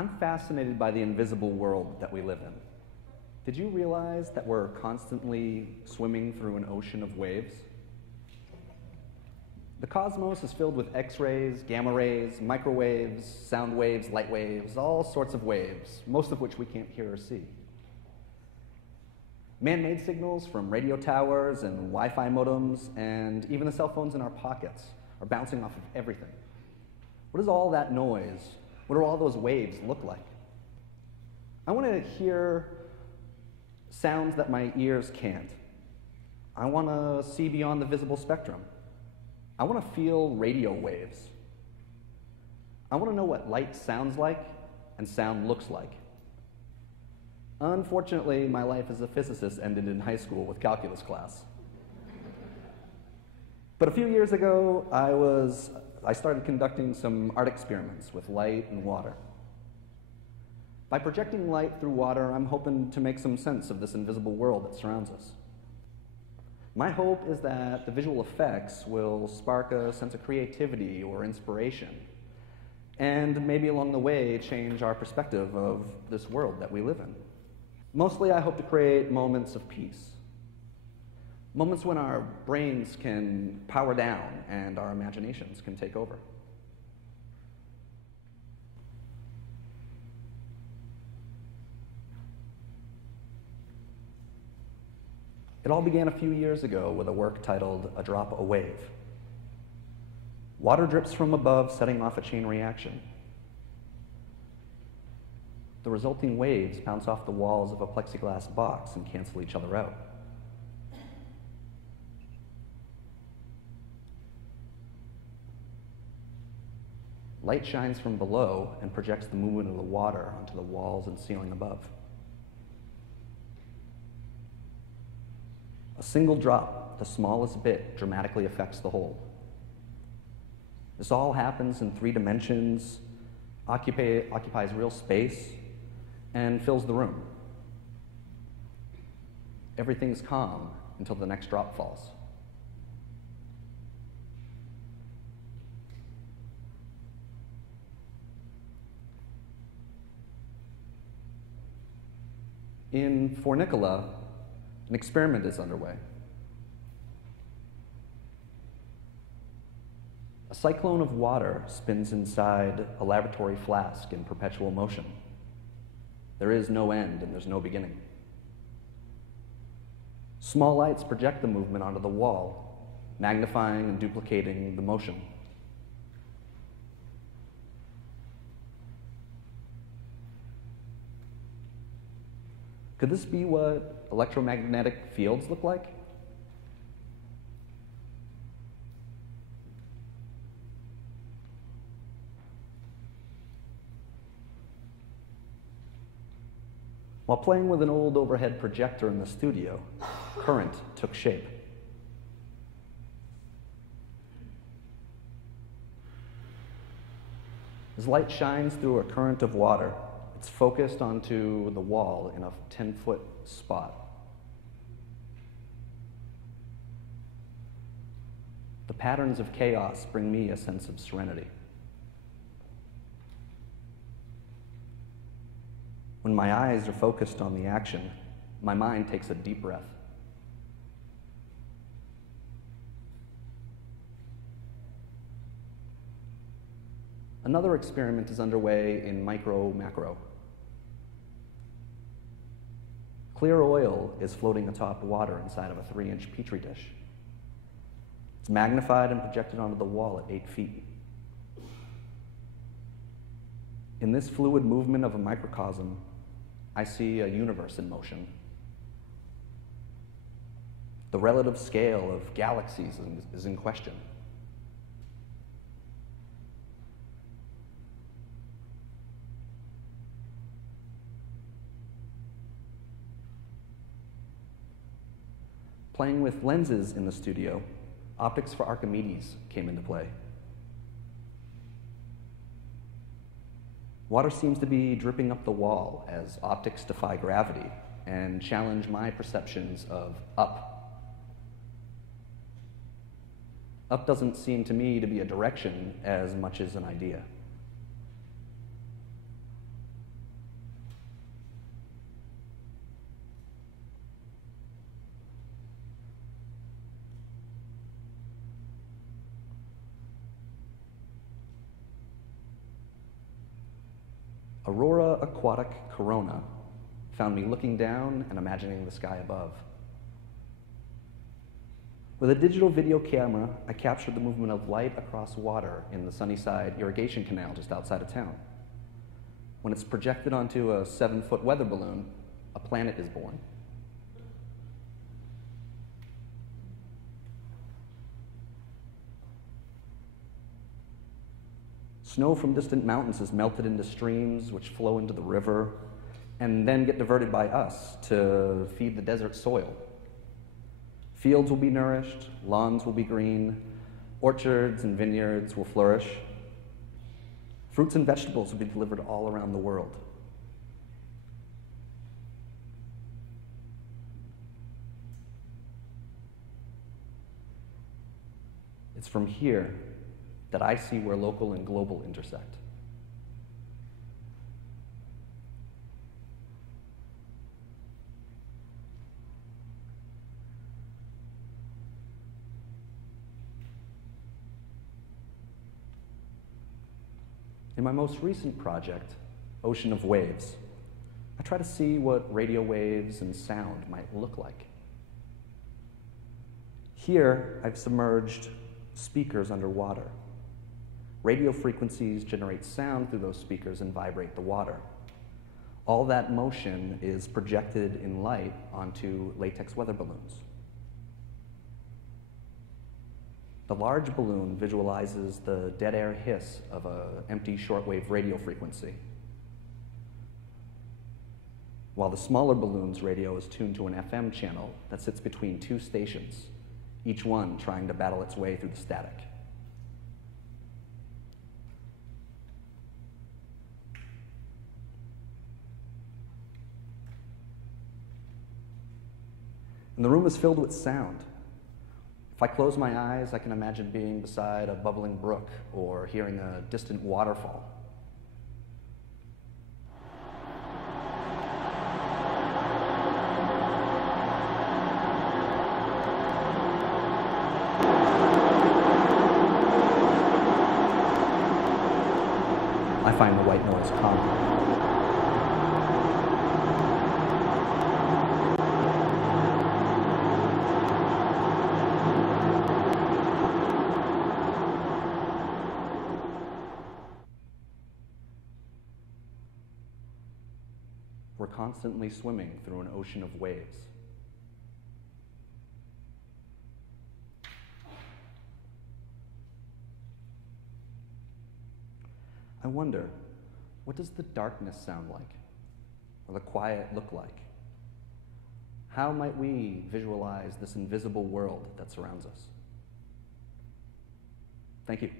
I'm fascinated by the invisible world that we live in. Did you realize that we're constantly swimming through an ocean of waves? The cosmos is filled with X-rays, gamma rays, microwaves, sound waves, light waves, all sorts of waves, most of which we can't hear or see. Man-made signals from radio towers and Wi-Fi modems and even the cell phones in our pockets are bouncing off of everything. What is all that noise? What do all those waves look like? I want to hear sounds that my ears can't. I want to see beyond the visible spectrum. I want to feel radio waves. I want to know what light sounds like and sound looks like. Unfortunately, my life as a physicist ended in high school with calculus class. But a few years ago, I started conducting some art experiments with light and water. By projecting light through water, I'm hoping to make some sense of this invisible world that surrounds us. My hope is that the visual effects will spark a sense of creativity or inspiration, and maybe along the way change our perspective of this world that we live in. Mostly, I hope to create moments of peace. Moments when our brains can power down and our imaginations can take over. It all began a few years ago with a work titled A Drop, a Wave. Water drips from above, setting off a chain reaction. The resulting waves bounce off the walls of a plexiglass box and cancel each other out. Light shines from below and projects the movement of the water onto the walls and ceiling above. A single drop, the smallest bit, dramatically affects the whole. This all happens in 3 dimensions, occupies real space, and fills the room. Everything's calm until the next drop falls. In Fornicola, an experiment is underway. A cyclone of water spins inside a laboratory flask in perpetual motion. There is no end and there's no beginning. Small lights project the movement onto the wall, magnifying and duplicating the motion. Could this be what electromagnetic fields look like? While playing with an old overhead projector in the studio, current took shape. As light shines through a current of water, it's focused onto the wall in a 10-foot spot. The patterns of chaos bring me a sense of serenity. When my eyes are focused on the action, my mind takes a deep breath. Another experiment is underway in micro-macro. Clear oil is floating atop water inside of a 3-inch petri dish. It's magnified and projected onto the wall at 8 feet. In this fluid movement of a microcosm, I see a universe in motion. The relative scale of galaxies is in question. Playing with lenses in the studio, optics for Archimedes came into play. Water seems to be dripping up the wall as optics defy gravity and challenge my perceptions of up. Up doesn't seem to me to be a direction as much as an idea. Aurora aquatic corona found me looking down and imagining the sky above. With a digital video camera, I captured the movement of light across water in the Sunnyside irrigation canal just outside of town. When it's projected onto a 7-foot weather balloon, a planet is born. Snow from distant mountains is melted into streams which flow into the river and then get diverted by us to feed the desert soil. Fields will be nourished, lawns will be green, orchards and vineyards will flourish. Fruits and vegetables will be delivered all around the world. It's from here that I see where local and global intersect. In my most recent project, Ocean of Waves, I try to see what radio waves and sound might look like. Here, I've submerged speakers underwater. Radio frequencies generate sound through those speakers and vibrate the water. All that motion is projected in light onto latex weather balloons. The large balloon visualizes the dead air hiss of an empty shortwave radio frequency, while the smaller balloon's radio is tuned to an FM channel that sits between two stations, each one trying to battle its way through the static. And the room is filled with sound. If I close my eyes, I can imagine being beside a bubbling brook or hearing a distant waterfall. I find the white noise calming. We're constantly swimming through an ocean of waves. I wonder, what does the darkness sound like? Or the quiet look like? How might we visualize this invisible world that surrounds us? Thank you.